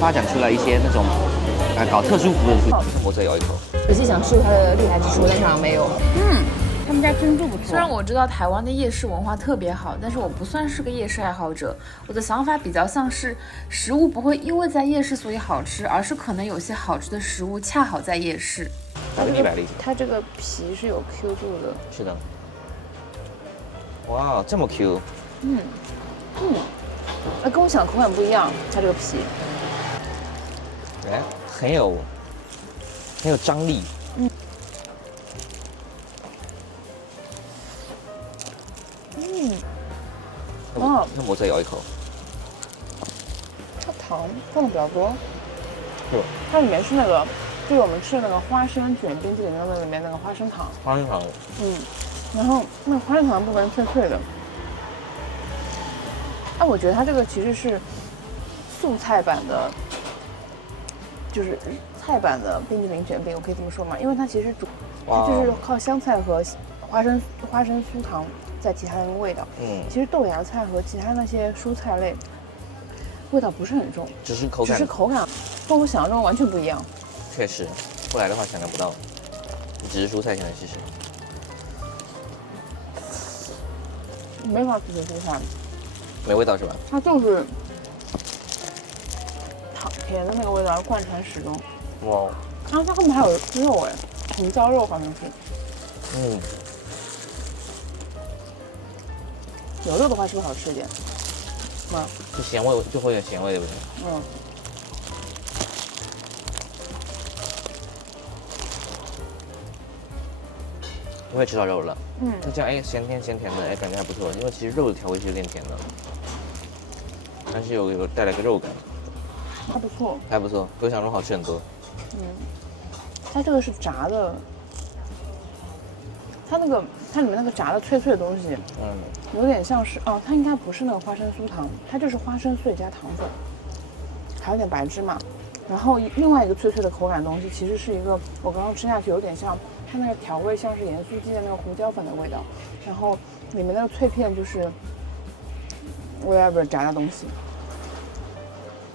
发展出来一些那种搞特殊服务的。我再咬一口。仔细想试它的厉害之处，但是好像没有。他们家珍珠不错。虽然我知道台湾的夜市文化特别好，但是我不算是个夜市爱好者。我的想法比较像是，食物不会因为在夜市所以好吃，而是可能有些好吃的食物恰好在夜市。它这个皮是有 Q 度的。是的。哇，这么 Q。跟我想的口感不一样，它这个皮。哎，很有张力。那我再咬一口。它糖放的比较多。是。它里面是那个，就是我们吃的那个花生卷冰淇淋的那里面那个花生糖。花生糖。然后那个花生糖部分脆脆的。我觉得它这个其实是素菜版的，就是菜版的冰淇淋卷饼，我可以这么说吗？因为它其实它就是靠香菜和花生酥糖在提它的那个味道。其实豆芽菜和其他那些蔬菜类味道不是很重，只是口感跟我想象中完全不一样。确实，后来的话想象不到，只是蔬菜，现在试试。没法吃蔬菜。没味道是吧？它就是甜的那个味道贯穿始终。哇！它后面还有肉红烧肉好像是。有肉的话是不是好吃一点？就咸味就会有咸味，对不对？因为吃到肉了，它这样咸甜的，感觉还不错。因为其实肉的调味是有点甜的，但是有带来个肉感，还不错，还不错，比我想中好吃很多。它这个是炸的，它里面那个炸的脆脆的东西，有点像是它应该不是那个花生酥糖，它就是花生碎加糖粉，还有点白芝麻。然后另外一个脆脆的口感的东西，其实是一个我刚刚吃下去有点像它那个调味像是盐酥鸡的那个胡椒粉的味道，然后里面那个脆片就是 whatever 炸的东西。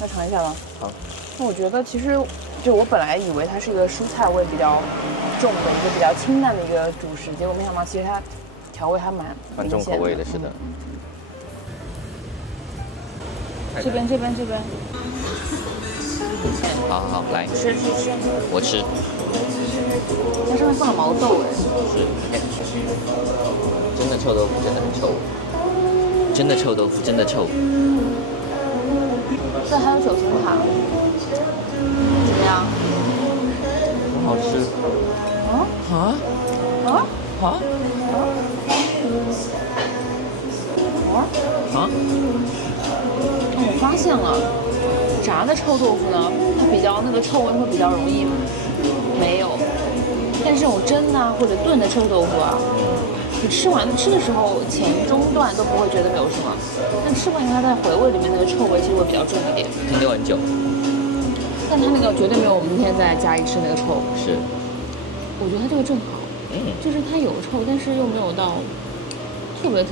要尝一下吧。好。那我觉得其实就我本来以为它是一个蔬菜味比较重的一个比较清淡的一个主食，结果没想到其实它调味还蛮重口味的，是的。这边。好，来吃，我吃。它上面放了毛豆是。真的臭豆腐真的很臭，真的臭豆腐真的臭。这还有9层塔，怎么样？很好吃。我发现了，炸的臭豆腐呢，它比较那个臭味会比较容易没有，但是这种蒸的或者炖的臭豆腐啊，你吃的时候前中段都不会觉得没有什么，但吃完以后它在回味里面那个臭味其实会比较重一点，停留很久。但它那个绝对没有我们今天在嘉义吃那个臭。是。我觉得它这个正好，就是它有臭，但是又没有到特别。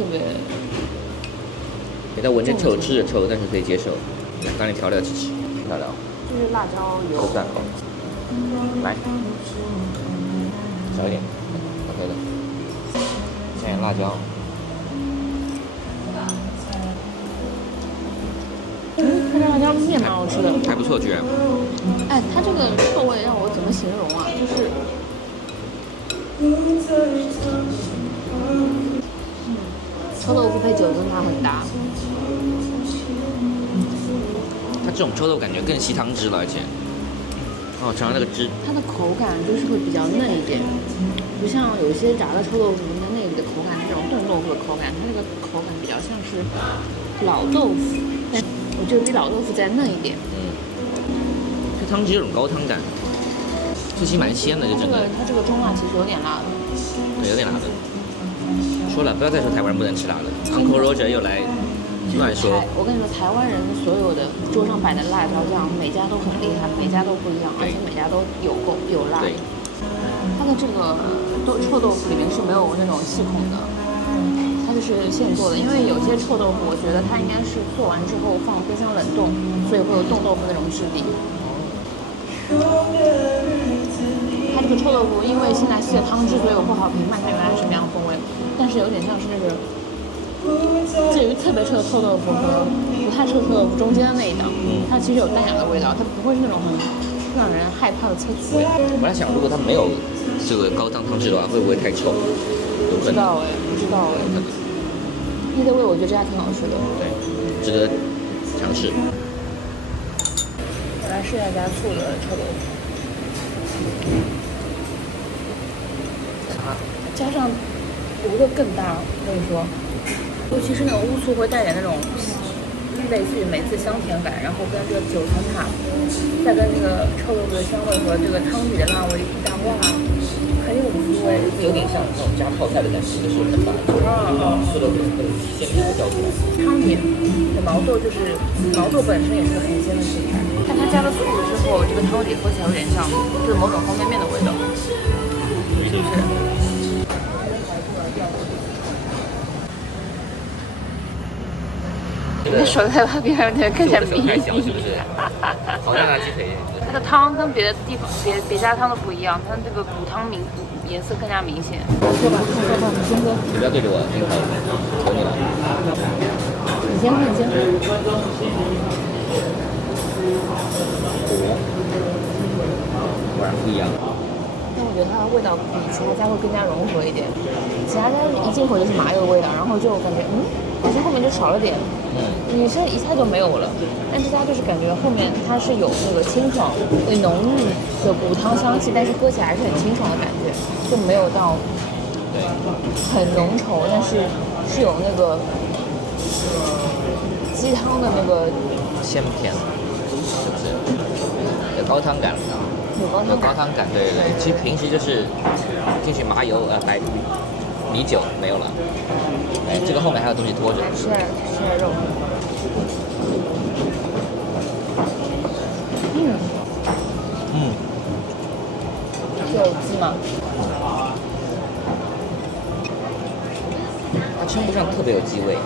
给它闻着臭，吃着臭，但是可以接受。来，当你调料去吃，调料。就是辣椒油。口感好。来，小一点 ，OK 的。加点辣椒。它这辣椒面蛮好吃的，还不错，居然。它这个臭味让我怎么形容啊？就是臭豆腐配9层塔很搭。它这种臭豆腐感觉更吸汤汁了，而且，尝到那个汁。它的口感就是会比较嫩一点，不像有些炸的臭豆腐那里的口感是这种冻豆腐的口感，它这个口感比较像是老豆腐，但我觉得比老豆腐再嫩一点。这汤汁有种高汤感，这其实蛮鲜的，就整个。它这个中辣其实有点辣的。对，有点辣的。说了，不要再说台湾人不能吃辣了。Uncle Roger 又来乱说。我跟你说，台湾人所有的桌上摆的辣椒酱，每家都很厉害，每家都不一样，而且每家都有辣。对。它的这个臭豆腐里面是没有那种细孔的，它是是现做的，因为有些臭豆腐，我觉得它应该是做完之后放冰箱冷冻，所以会有冻豆腐那种质地。它这个臭豆腐因为现在吸了汤汁，所以我不好评判它原来是什么样的风味，但是有点像是那个介于特别臭的臭豆腐和不太臭的臭豆腐中间的那一档，它其实有淡雅的味道，它不会是那种很让人害怕的臭腐味。我在想，如果它没有这个高汤汤汁的话，会不会太臭？有可能。不知道哎。either way，我觉得这家挺好吃的。对，值得尝试。我来试一下加醋的臭豆腐。加上炉子更大，我跟你说，尤其是那种乌醋会带点那种类似于梅子香甜感，然后跟这个九层塔，再跟这个臭豆腐的香味和这个汤底的辣味一搭，哇，很有滋味，有点像那种加泡菜的感觉，就是很大。吃了会鲜甜的掉出来。汤底的毛豆就是毛豆本身也是个很鲜的食材，但它加了醋之后，这个汤底喝起来有点像就是某种方便面的味道，是不是？你的手在旁边，有点看起来迷。太小是不是？好像拿鸡腿。它的汤跟别的地方别家汤都不一样，它这个骨汤颜色更加明显。喝吧，你先喝。你不要对着我，你看，求你了。你先喝，你先喝。果然不一样。但我觉得它的味道比其他家会更加融合一点。其他家一进口就是麻油的味道，然后就感觉好像后面就少了点。女生一下就没有了，但这家就是感觉后面它是有那个清爽、会浓郁的骨汤香气，但是喝起来还是很清爽的感觉，就没有到很浓稠，但是是有那个鸡汤的那个鲜甜，是不是？有高汤感。有高汤感，对。其实平时就是进去麻油白米酒没有了。哎，这个后面还有东西拖着。是肉。是有鸡吗？它称不上特别有鸡味，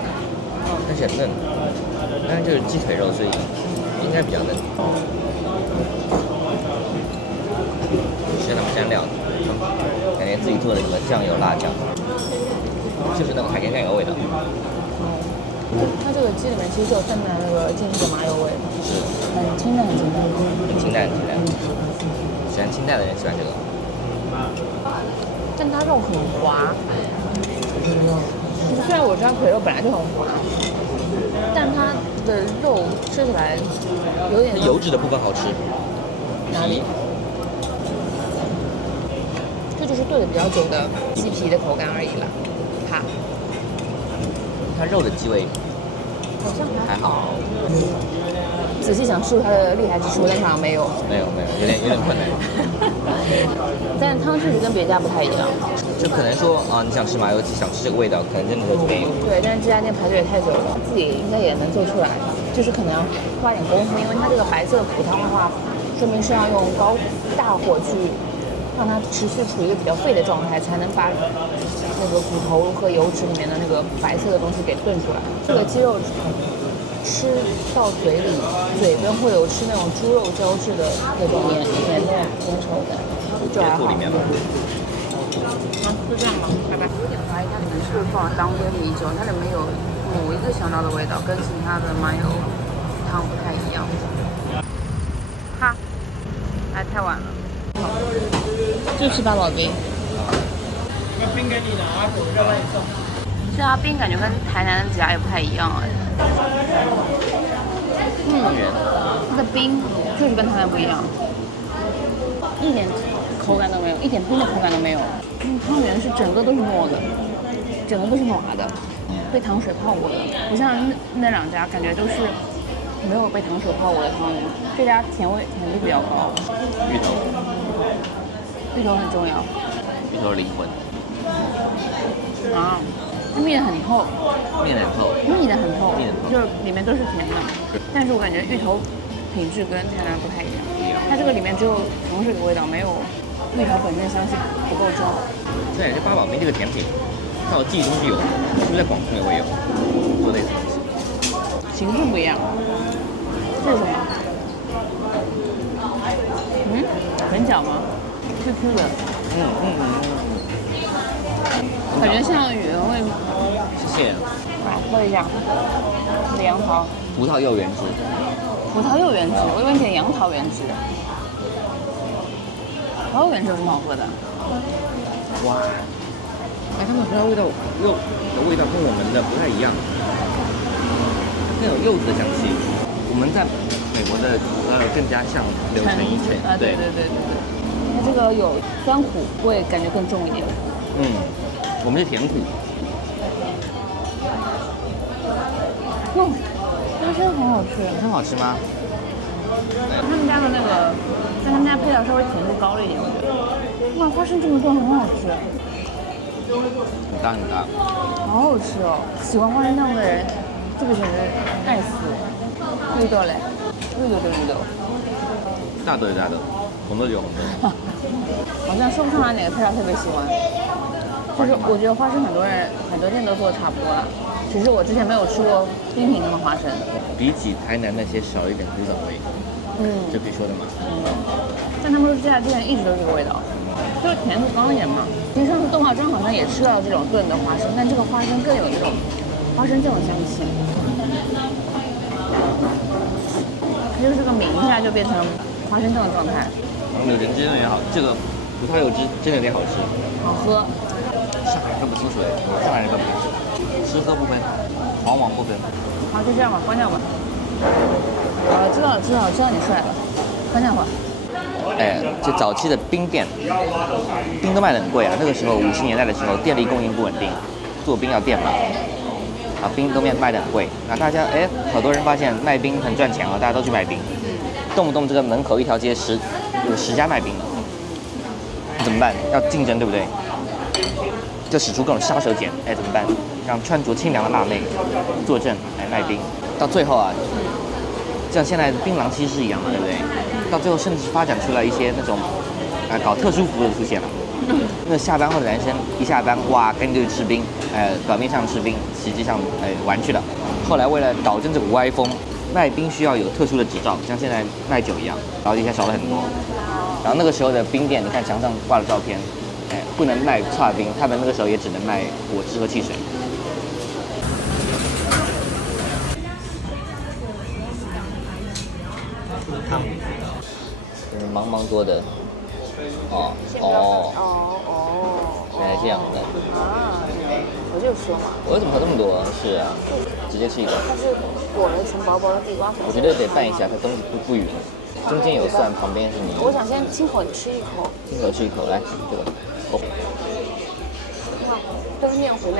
但是很嫩。但是就是鸡腿肉，所以应该比较嫩。是他们蘸料的，感觉自己做的什么酱油、辣酱，就是那种海鲜酱油味道。它这个鸡里面其实就有淡淡那个进去的麻油味，是，很清淡，很清淡。清淡。喜欢清淡的人喜欢这个。但它肉很滑，虽然我知道腿肉本来就很滑，但它的肉吃起来有点油脂的部分好吃。哪里？这就是炖的比较久的鸡皮的口感而已了。它肉的鸡味好像还好。仔细想试它的厉害之处，但好像没有。没有，有点困难。但是汤汁是跟别家不太一样。就可能说你想吃麻油鸡，想吃这个味道，可能真的在这边有。对，但是这家店排队也太久了，自己应该也能做出来，就是可能要花点功夫，因为它这个白色骨汤的话，说明是要用大火去让它持续处于一个比较沸的状态，才能把那个骨头和油脂里面的那个白色的东西给炖出来。这个鸡肉吃到嘴里，嘴边会有吃那种猪肉胶质的那种粘稠感，就还好。里面吧。就这样吧，拜拜。有点怀疑它里面是不是放了当归米酒，它里面有某一个香料的味道，跟其他的麻油汤不太一样。哈，来太晚了。就吃八宝冰。那冰给你的，阿狗热卖送。这家冰感觉跟台南的几家也不太一样哎。它的冰确实跟台南不一样，一点口感都没有，一点冰的口感都没有。汤圆是整个都是糯的，整个都是滑的，被糖水泡过的，不像那两家感觉都是没有被糖水泡过的汤圆。这家甜度比较高。芋头很重要。芋头灵魂。啊，它面很透。面很透。就是里面都是甜的，但是我感觉芋头品质跟台南不太一样。它这个里面只有糖水的味道，没有芋头本身香气不够重。对，这八宝冰这个甜品但我记忆中是有的，是不是在广东也会有做类似的东西？形式不一样。这是什么？粉饺吗？QQ 的。感觉像原味。谢谢。来喝一下，这个杨桃。葡萄柚原汁。葡萄柚原汁，我以为你点杨桃原汁。葡萄柚原汁有什么好喝的？哇！哎，他们葡萄柚的味道跟我们的不太一样，更有柚子的香气。我们在美国的更加像柳橙一些。啊，对。它这个有酸苦味，感觉更重一点。我们是甜苦。花生很好吃。花生好吃吗？他们家的那个，在他们家配料稍微甜度高了一点，我觉得。哇，花生这么多，很好吃。很大很大。好好吃哦！喜欢花生酱的人，这个简直爱死。绿豆嘞，绿豆。大豆，红豆就红豆。好像说不上来哪个配料特别喜欢。就是我觉得花生很多店都做的差不多了，只是我之前没有吃过冰品中的花生。比起台南那些少一点古早味，这可以说的吗？但他们说这家店一直都是这个味道，就是甜度高一点嘛。其实上次动画中好像也吃到这种炖的花生，但这个花生更有那种花生酱的香气。它就是这个抿一下就变成花生酱的状态。柳橙汁真的也好，这个葡萄柚汁真的有点好吃。好喝。上海人分不清楚哎，上海人分不清楚，吃喝不分，黄不分。好，就这样吧，关掉吧。知道你出来了，关掉吧。哎，这早期的冰店，冰都卖得很贵啊。那个时候50年代的时候，电力供应不稳定，做冰要电嘛，冰都卖得很贵。那大家好多人发现卖冰很赚钱了，大家都去卖冰，动不动这个门口一条街有10家卖冰的，怎么办？要竞争对不对？就使出各种杀手锏，怎么办？让穿着清凉的辣妹坐镇来卖冰，到最后啊，像现在槟榔西施一样嘛，对不对？到最后甚至发展出来一些那种搞特殊服务的出现了。那下班后的男生一下班，哇，赶紧就去吃冰，表面上吃冰，实际上玩去了。后来为了导正这个歪风，卖冰需要有特殊的执照，像现在卖酒一样，然后底下少了很多。然后那个时候的冰店，你看墙上挂的照片。不能卖剉冰，他们那个时候也只能卖果汁和汽水。茫茫多的，原来这样的我就说嘛，我怎么喝这么多？是啊，直接吃一口。它是裹了一层薄薄的地瓜粉。我觉得得拌一下，它东西不匀，中间有蒜，旁边是泥。我想先亲口吃一口。亲口吃一口，来这个。哇，都是面糊呢。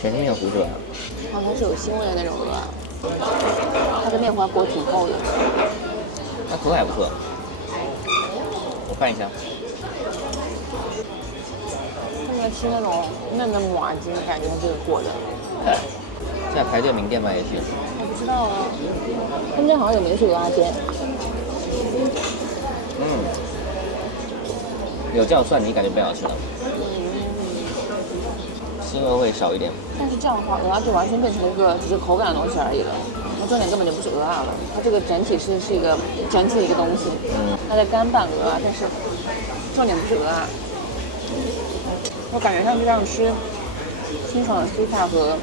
全是面糊是吧？它是有腥味的那种鹅啊。它的面糊还裹挺厚的。它口感还不错。我拌一下。吃那种嫩的马筋，感觉这个裹的。现在排队名店吗？也是。我不知道啊。他们家好像有名是鹅阿煎。有酱蒜泥感觉不好吃了。腥味会少一点。但是这样的话，鹅啊就完全变成一个只是口感的东西而已了。它重点根本就不是鹅啊了，它这个整体是一个整体的一个东西。它在干拌鹅啊，但是重点不是鹅啊。我感觉像是这样吃清爽的蔬菜和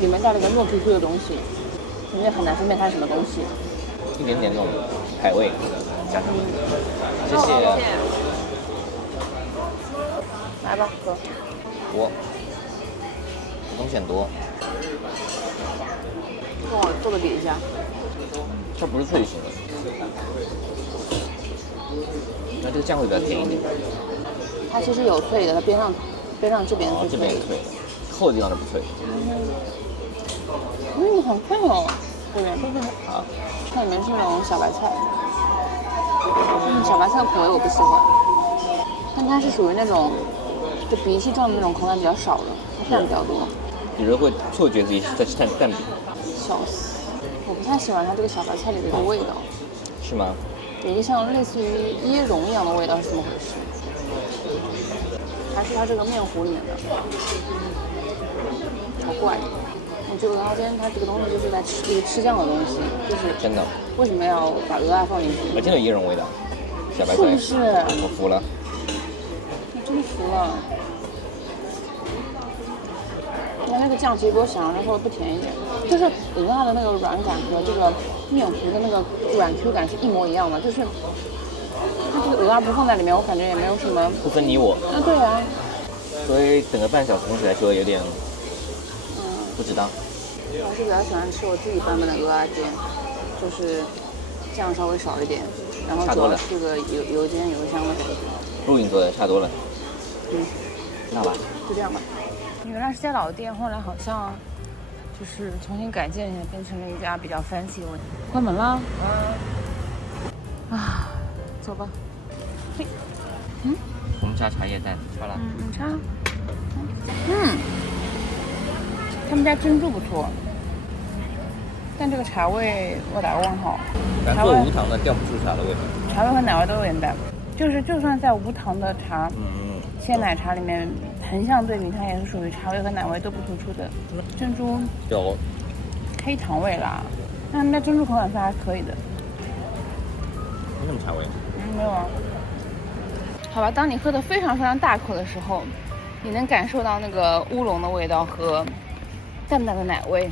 里面带了个糯 QQ 的东西，你也很难分辨它是什么东西。一点点那种海味加上去。谢谢。来吧，哥。我东西很多。跟我做个比一下。它不是脆型的，那这个酱会比较甜一点。它其实有脆的，它边上这边是这边也脆，厚的地方都不脆。好脆哦，这边好，它里面是那种小白菜，小白菜口味我不喜欢，但它是属于那种就鼻涕状的那种口感比较少的，它蛋比较多。有人会错觉自己是在吃蛋饼。笑死，我不太喜欢它这个小白菜里的一个味道。是吗？有一个像类似于椰蓉一样的味道是怎么回事？还还是它这个面糊里面的？好怪。这个鹅鸭煎它这个东西就是在吃一个吃酱的东西，就是真的。为什么要把鹅鸭放进去？真的有椰蓉味道，小白菜。是不是？我服了。我真的服了。那个酱其实比我想象中稍微不甜一点，就是鹅鸭的那个软感和这个面糊的那个软 Q 感是一模一样的，就是它这个鹅鸭不放在里面，我感觉也没有什么不分你我。啊，对啊。所以整个半小时东西来说有点不值当。我还是比较喜欢吃我自己版本的鹅鸭煎，就是酱稍微少一点，然后主要是个油煎油香的感觉。陆颖做的差多了。那吧，就这样吧。原来是家老店，后来好像就是重新改建一下，变成了一家比较 fancy 的。关门了。啊，走吧。嘿，红茶茶叶蛋，好了。茶。他们家珍珠不错，但这个茶味我打个问号。咱做无糖的调不出茶的味道。茶味和奶味都有点淡，就算在无糖的茶，鲜奶茶里面横向对比，它也是属于茶味和奶味都不突出的。珍珠有黑糖味啦，但那珍珠口感是还可以的。没什么茶味。没有啊。好吧，当你喝的非常非常大口的时候，你能感受到那个乌龙的味道和淡淡的奶味。